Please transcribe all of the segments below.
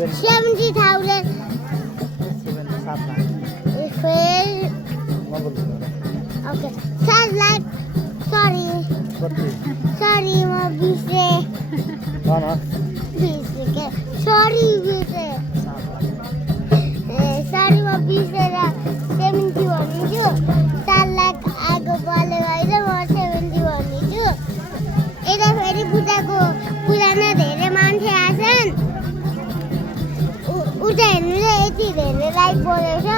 70,000. Okay. Sounds like sorry. Sorry, ma bise. Sorry, bise. Sorry, ma bise ra 70 भन्छु. Sounds like आगो बलेर हैन म 70 भन्छु. यता फेरि पूजामा धेरै मान्छे आछन्. उता हेर्नु चाहिँ यति धेरै लाइक बोलेछ.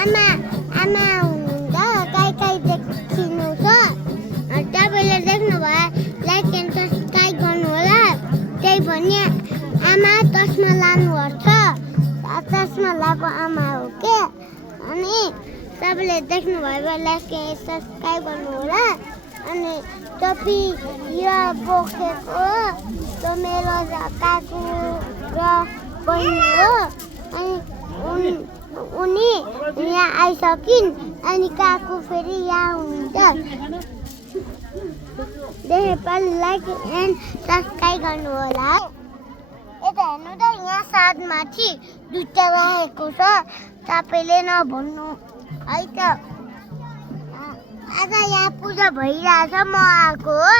आमा हुनुहुन्छ काई देखिनु छ. तपाईले देख्नु भयो लाइक एन्ड सब्स्क्राइब गर्नु होला. त्यही भन्ने आमा चस्मा लानुपर्छ. चस्मा लगाएको आमा हो के. अनि तपाईले देख्नु भयो लाइक एन्ड सब्स्क्राइब गर्नु होला. अनि टपी यो बोकेको त मेरो काकु र बहिनी हो. अनि उनी यहाँ आइसकिन्. अनि काकु फेरि यहाँ हुनुहुन्छ. देखेपछि लाइक एन्ड सब्स्क्राइब गर्नु होला. यता हेर्नु त यहाँ साथमाथि दुईटा राखेको छ. तपाईँले नभन्नु है त. आज यहाँ पूजा भइरहेछ. म आएको हो.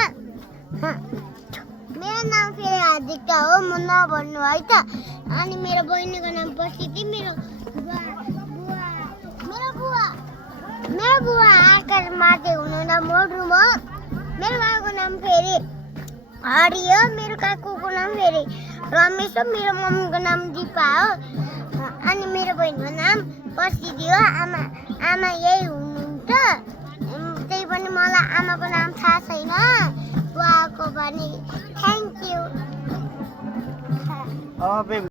मेरो नाम फेरि हार्दिका हो. म नभन्नु है त. अनि मेरो बहिनीको नाम प्रसिद्धि. मेरो बुवा आकार माथि हुनुहुन्न मोडुमा. मेरो बाबाको नाम फेरि हरि हो. मेरो काकुको नाम फेरि रमेश हो. मेरो मम्मीको नाम दिपा हो. अनि मेरो बहिनीको नाम प्रसिद्धि हो. आमा यही हुनुहुन्छ. त्यही पनि मलाई आमाको नाम थाहा छैन. बुवाको भने थ्याङ्क यू.